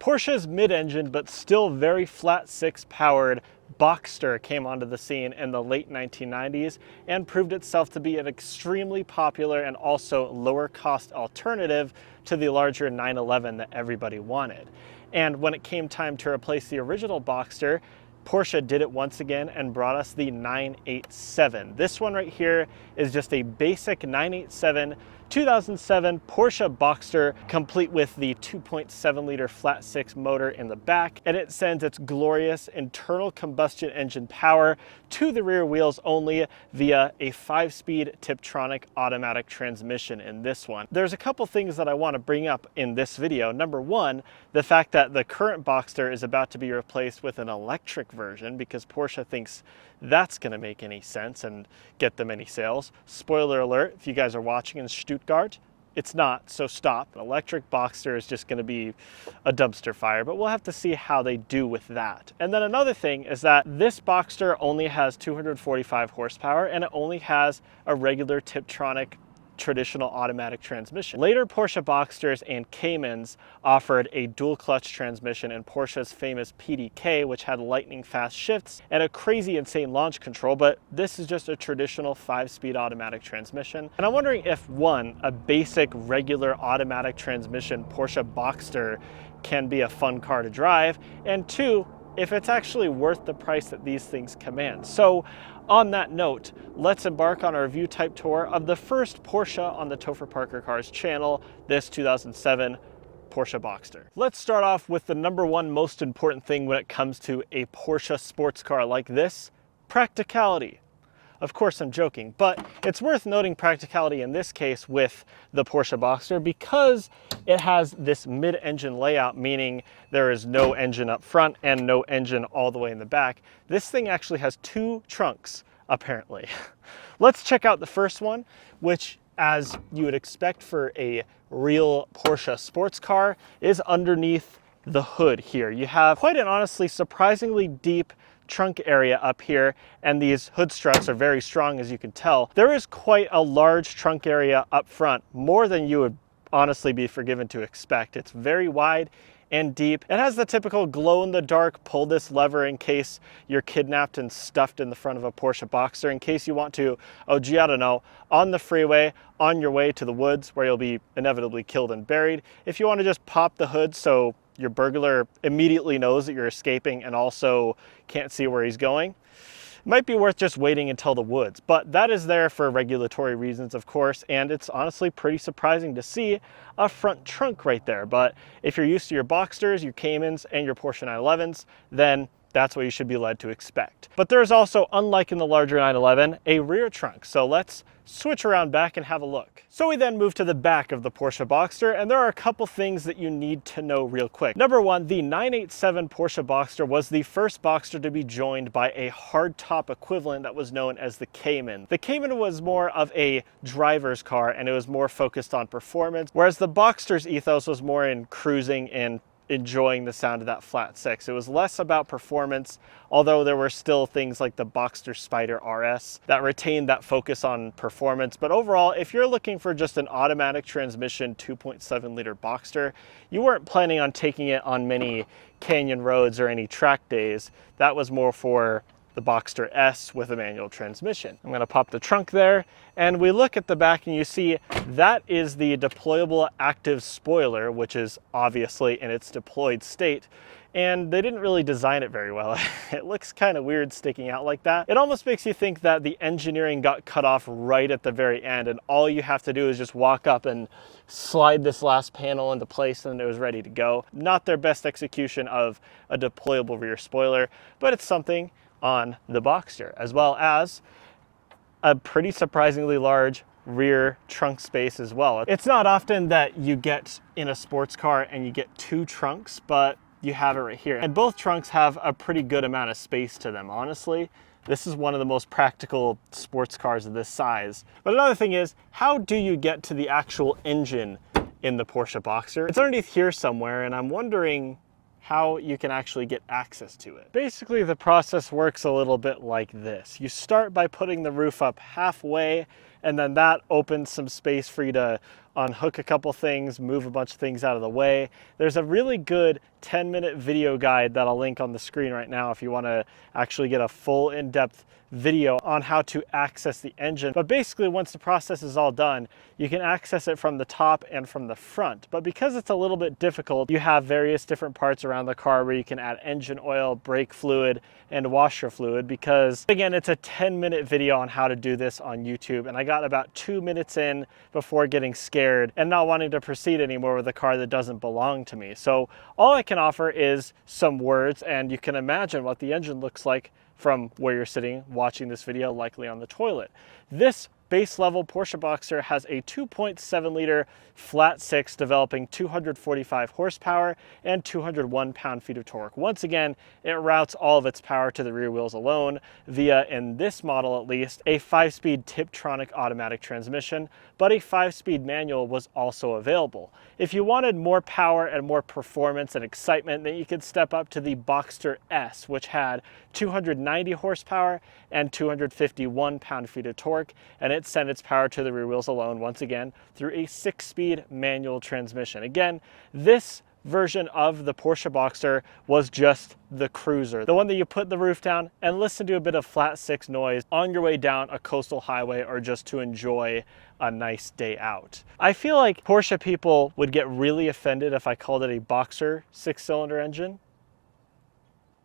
Porsche's mid-engine but still very flat six powered Boxster came onto the scene in the late 1990s and proved itself to be an extremely popular and also lower cost alternative to the larger 911 that everybody wanted. And when it came time to replace the original Boxster, Porsche did it once again and brought us the 987. This one right here is just a basic 987 2007 Porsche Boxster, complete with the 2.7 liter flat six motor in the back, and it sends its glorious internal combustion engine power to the rear wheels only via a 5-speed Tiptronic automatic transmission in this one. There's a couple things that I want to bring up in this video. Number one, the fact that the current Boxster is about to be replaced with an electric version because Porsche thinks that's going to make any sense and get them any sales. Spoiler alert, if you guys are watching in Stuttgart, it's not, so stop. An electric Boxster is just going to be a dumpster fire, but we'll have to see how they do with that. And then another thing is that this Boxster only has 245 horsepower and it only has a regular Tiptronic traditional automatic transmission. Later Porsche Boxsters and Caymans offered a dual clutch transmission in Porsche's famous PDK, which had lightning fast shifts and a crazy insane launch control, but this is just a traditional 5-speed automatic transmission. And I'm wondering if one, a basic regular automatic transmission Porsche Boxster can be a fun car to drive, and two, if it's actually worth the price that these things command. So on that note, let's embark on our review type tour of the first Porsche on the Topher Parker Cars channel, this 2007 Porsche Boxster. Let's start off with the number one most important thing when it comes to a Porsche sports car like this: practicality. Of course I'm joking, but it's worth noting practicality in this case with the Porsche Boxster because it has this mid-engine layout, meaning there is no engine up front and no engine all the way in the back. This thing actually has two trunks, apparently. Let's check out the first one, which, as you would expect for a real Porsche sports car, is underneath the hood here. You have quite an honestly surprisingly deep trunk area up here, and these hood struts are very strong, as you can tell. There is quite a large trunk area up front, more than you would honestly be forgiven to expect. It's very wide and deep. It has the typical glow-in-the-dark pull this lever in case you're kidnapped and stuffed in the front of a Porsche Boxster, in case you want to, oh gee, I don't know, on the freeway, on your way to the woods where you'll be inevitably killed and buried. If you want to just pop the hood so your burglar immediately knows that you're escaping and also can't see where he's going, it might be worth just waiting until the woods. But that is there for regulatory reasons, of course, and it's honestly pretty surprising to see a front trunk right there. But if you're used to your Boxsters, your Caymans, and your Porsche 911s, then that's what you should be led to expect. But there's also, unlike in the larger 911, a rear trunk. So let's switch around back and have a look. So we then move to the back of the Porsche Boxster, and there are a couple things that you need to know real quick. Number one, the 987 Porsche Boxster was the first Boxster to be joined by a hardtop equivalent that was known as the Cayman. The Cayman was more of a driver's car, and it was more focused on performance, whereas the Boxster's ethos was more in cruising and enjoying the sound of that flat six. It was less about performance, although there were still things like the Boxster Spider RS that retained that focus on performance. But overall, if you're looking for just an automatic transmission 2.7 liter Boxster, you weren't planning on taking it on many canyon roads or any track days. That was more for the Boxster S with a manual transmission. I'm gonna pop the trunk there, and we look at the back and you see that is the deployable active spoiler, which is obviously in its deployed state. And they didn't really design it very well. It looks kind of weird sticking out like that. It almost makes you think that the engineering got cut off right at the very end, and all you have to do is just walk up and slide this last panel into place and it was ready to go. Not their best execution of a deployable rear spoiler, but it's something on the Boxster, as well as a pretty surprisingly large rear trunk space as well. It's not often that you get in a sports car and you get two trunks, but you have it right here. And both trunks have a pretty good amount of space to them, honestly. This is one of the most practical sports cars of this size. But another thing is, how do you get to the actual engine in the Porsche Boxster? It's underneath here somewhere, and I'm wondering how you can actually get access to it. Basically, the process works a little bit like this. You start by putting the roof up halfway, and then that opens some space for you to unhook a couple things, move a bunch of things out of the way. There's a really good 10-minute video guide that I'll link on the screen right now if you want to actually get a full in-depth video on how to access the engine. But basically, once the process is all done, you can access it from the top and from the front. But because it's a little bit difficult, you have various different parts around the car where you can add engine oil, brake fluid, and washer fluid, because again, it's a 10-minute video on how to do this on YouTube, and I got about 2 minutes in before getting scared and not wanting to proceed anymore with a car that doesn't belong to me. So all I can offer is some words, and you can imagine what the engine looks like from where you're sitting watching this video, likely on the toilet. This base level Porsche Boxster has a 2.7 liter flat six developing 245 horsepower and 201 pound-feet of torque. Once again, it routes all of its power to the rear wheels alone via, in this model at least, a 5-speed Tiptronic automatic transmission, but a 5-speed manual was also available. If you wanted more power and more performance and excitement, then you could step up to the Boxster S, which had 290 horsepower and 251 pound-feet of torque, and it sent its power to the rear wheels alone, once again, through a 6-speed manual transmission. Again, this version of the Porsche Boxster was just the cruiser, the one that you put the roof down and listen to a bit of flat six noise on your way down a coastal highway or just to enjoy a nice day out. I feel like Porsche people would get really offended if I called it a Boxster 6-cylinder engine.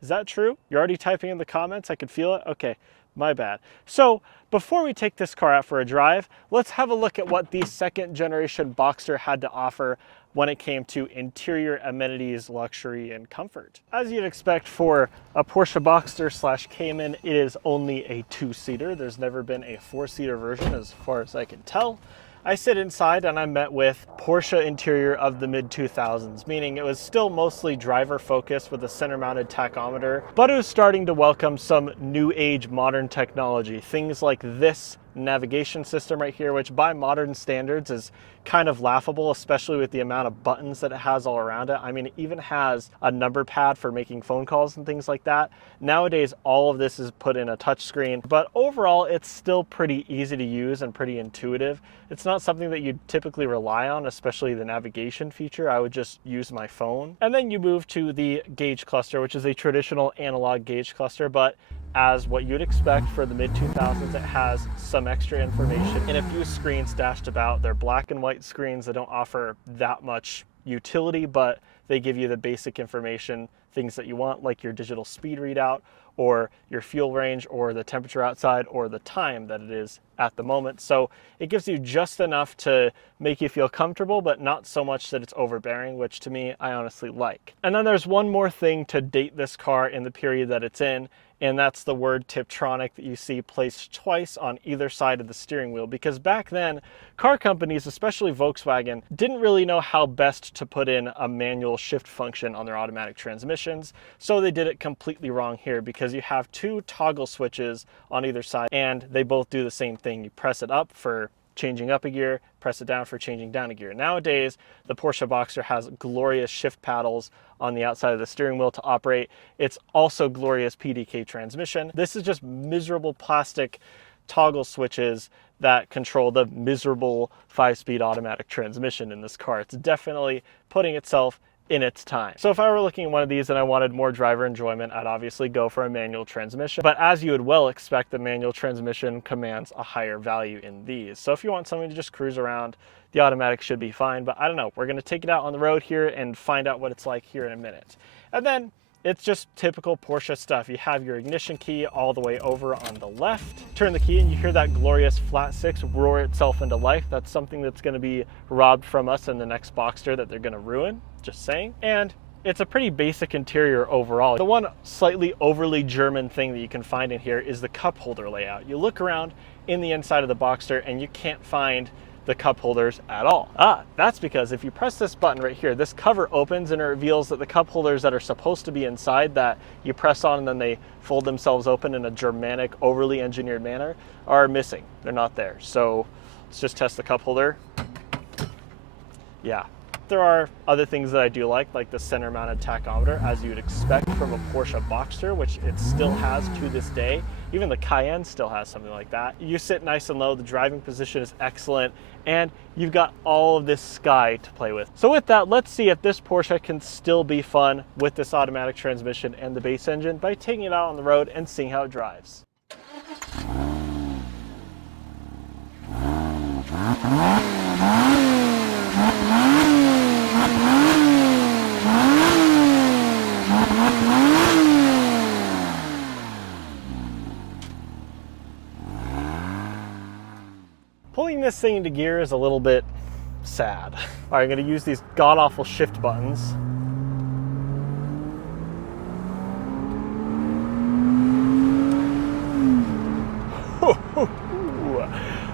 Is that true? You're already typing in the comments? I could feel it? Okay, my bad. So before we take this car out for a drive, let's have a look at what the 2nd generation Boxster had to offer when it came to interior amenities, luxury, and comfort. As you'd expect for a Porsche Boxster / Cayman, it is only a 2-seater. There's never been a 4-seater version as far as I can tell. I sit inside and I'm met with Porsche interior of the mid-2000s, meaning it was still mostly driver focused with a center mounted tachometer, but it was starting to welcome some new age modern technology. Things like this navigation system right here, which by modern standards is kind of laughable, especially with the amount of buttons that it has all around it. I mean, it even has a number pad for making phone calls and things like that. Nowadays, all of this is put in a touch screen, but overall, it's still pretty easy to use and pretty intuitive. It's not something that you'd typically rely on, especially the navigation feature. I would just use my phone. And then you move to the gauge cluster, which is a traditional analog gauge cluster, but as what you'd expect for the mid-2000s, it has some extra information and a few screens stashed about. They're black and white screens that don't offer that much utility, but they give you the basic information, things that you want, like your digital speed readout, or your fuel range, or the temperature outside, or the time that it is at the moment. So it gives you just enough to make you feel comfortable, but not so much that it's overbearing, which to me, I honestly like. And then there's one more thing to date this car in the period that it's in, and that's the word Tiptronic that you see placed twice on either side of the steering wheel. Because back then, car companies, especially Volkswagen, didn't really know how best to put in a manual shift function on their automatic transmissions, so they did it completely wrong here, because you have 2 toggle switches on either side, and they both do the same thing. You press it up for changing up a gear, press it down for changing down a gear. Nowadays, the Porsche Boxster has glorious shift paddles on the outside of the steering wheel to operate. It's also glorious PDK transmission. This is just miserable plastic toggle switches that control the miserable 5-speed automatic transmission in this car. It's definitely putting itself in its time. So if I were looking at one of these and I wanted more driver enjoyment, I'd obviously go for a manual transmission. But as you would well expect, the manual transmission commands a higher value in these. So if you want something to just cruise around, the automatic should be fine. But I don't know, we're gonna take it out on the road here and find out what it's like here in a minute. And then it's just typical Porsche stuff. You have your ignition key all the way over on the left. Turn the key and you hear that glorious flat six roar itself into life. That's something that's gonna be robbed from us in the next Boxster that they're gonna ruin, just saying. And it's a pretty basic interior overall. The one slightly overly German thing that you can find in here is the cup holder layout. You look around in the inside of the Boxster and you can't find the cup holders at all. That's because if you press this button right here, this cover opens and it reveals that the cup holders that are supposed to be inside, that you press on and then they fold themselves open in a Germanic, overly engineered manner, are missing. They're not there. So let's just test the cup holder. Yeah, there are other things that I do like the center mounted tachometer, as you would expect from a Porsche Boxster, which it still has to this day. Even the Cayenne still has something like that. You sit nice and low, the driving position is excellent, and you've got all of this sky to play with. So with that, let's see if this Porsche can still be fun with this automatic transmission and the base engine by taking it out on the road and seeing how it drives. Pulling this thing into gear is a little bit sad. All right, I'm gonna use these god-awful shift buttons.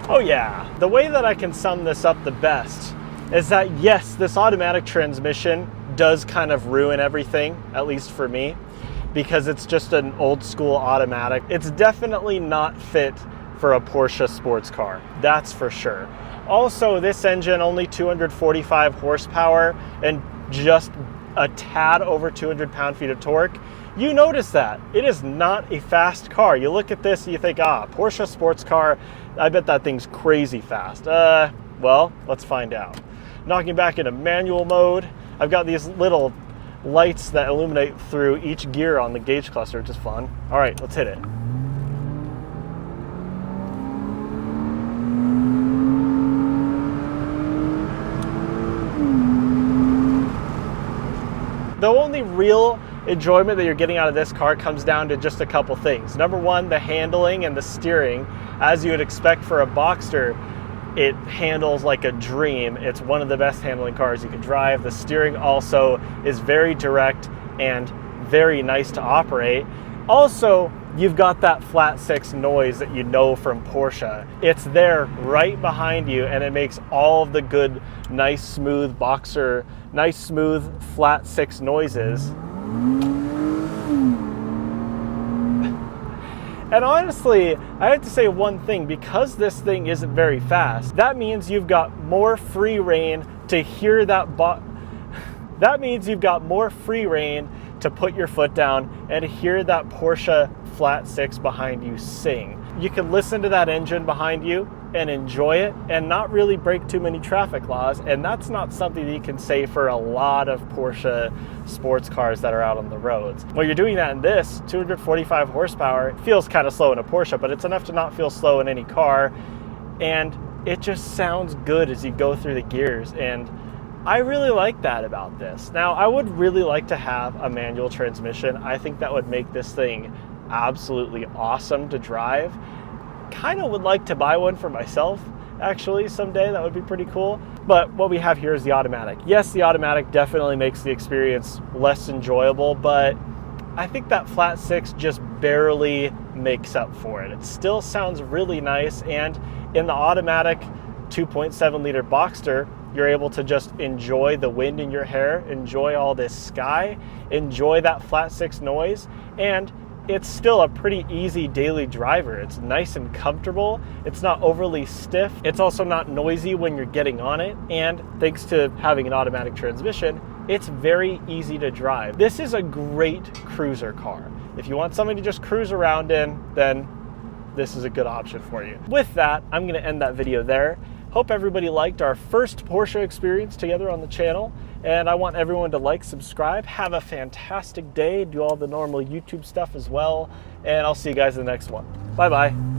Oh yeah, the way that I can sum this up the best is that yes, this automatic transmission does kind of ruin everything, at least for me, because it's just an old school automatic. It's definitely not fit for a Porsche sports car, that's for sure. Also, this engine, only 245 horsepower and just a tad over 200 pound-feet of torque. You notice that. It is not a fast car. You look at this and you think, Porsche sports car, I bet that thing's crazy fast. Well, let's find out. Knocking back into manual mode, I've got these little lights that illuminate through each gear on the gauge cluster, which is fun. All right, let's hit it. The only real enjoyment that you're getting out of this car comes down to just a couple things. Number one, the handling and the steering. As you would expect for a Boxster, it handles like a dream. It's one of the best handling cars you can drive. The steering also is very direct and very nice to operate. Also, you've got that flat six noise that you know from Porsche. It's there right behind you, and it makes all of the good, nice, smooth Boxster, nice, smooth, flat six noises. And honestly, I have to say one thing, because this thing isn't very fast, that means you've got more free rein to hear that means you've got more free rein to put your foot down and hear that Porsche flat six behind you sing. You can listen to that engine behind you and enjoy it and not really break too many traffic laws, and that's not something that you can say for a lot of Porsche sports cars that are out on the roads. Well, you're doing that in this 245 horsepower. It feels kind of slow in a Porsche, but it's enough to not feel slow in any car, and it just sounds good as you go through the gears, and I really like that about this. Now, I would really like to have a manual transmission. I think that would make this thing absolutely awesome to drive. Kind of would like to buy one for myself, actually, someday. That would be pretty cool. But what we have here is the automatic. Yes, the automatic definitely makes the experience less enjoyable, but I think that flat six just barely makes up for it. It still sounds really nice, and in the automatic 2.7 liter Boxster, you're able to just enjoy the wind in your hair, enjoy all this sky, enjoy that flat six noise, and it's still a pretty easy daily driver. It's nice and comfortable. It's not overly stiff. It's also not noisy when you're getting on it. And thanks to having an automatic transmission, it's very easy to drive. This is a great cruiser car. If you want something to just cruise around in, then this is a good option for you. With that, I'm gonna end that video there. Hope everybody liked our first Porsche experience together on the channel, and I want everyone to like, subscribe, have a fantastic day, do all the normal YouTube stuff as well, and I'll see you guys in the next one. Bye-bye.